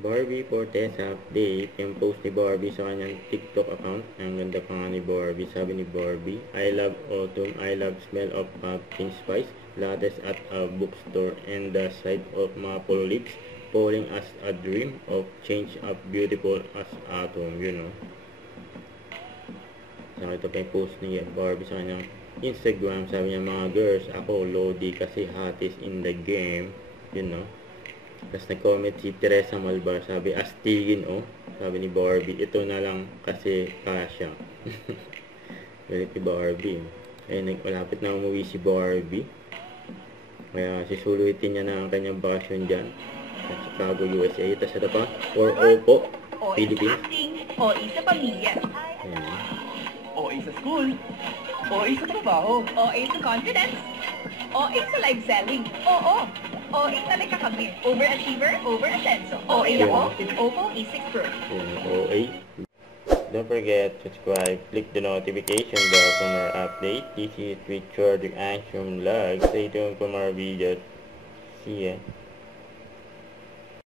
Barbie Fortes update. Yung post ni Barbie sa kanyang TikTok account. Ang ganda pa nga ni Barbie. Sabi ni Barbie, I love autumn. I love smell of pumpkin spice. Lattes at a bookstore. And the sight of maple leaves falling as a dream of change up beautiful as autumn. You know. So, ito pa yung post ni Barbie sa kanyang Instagram. Sabi niya, mga girls, ako Lodi kasi hottest in the game. You know. Tapos nag-comment si Teresa Malbar, sabi, astigin oh. Sabi ni Barbie, ito na lang kasi kasya. Galit ni Barbie. Ayun, malapit na umuwi si Barbie. Kaya sisuluitin niya na ang kanyang bakasyon dyan sa Chicago, USA. Tapos ito pa, for Opo, Philippines. OA sa pamilya. Ayan. OA sa school. OA sa trabaho. OA sa confidence. OA sa live selling. Oo. OA talaga kami. Overachiever, overascenso. OA ako with Oppo A6 Pro. OA. Don't forget to subscribe, click the notification bell for more updates. This is Richard the Action Vlog. Stay tuned for more videos. See ya.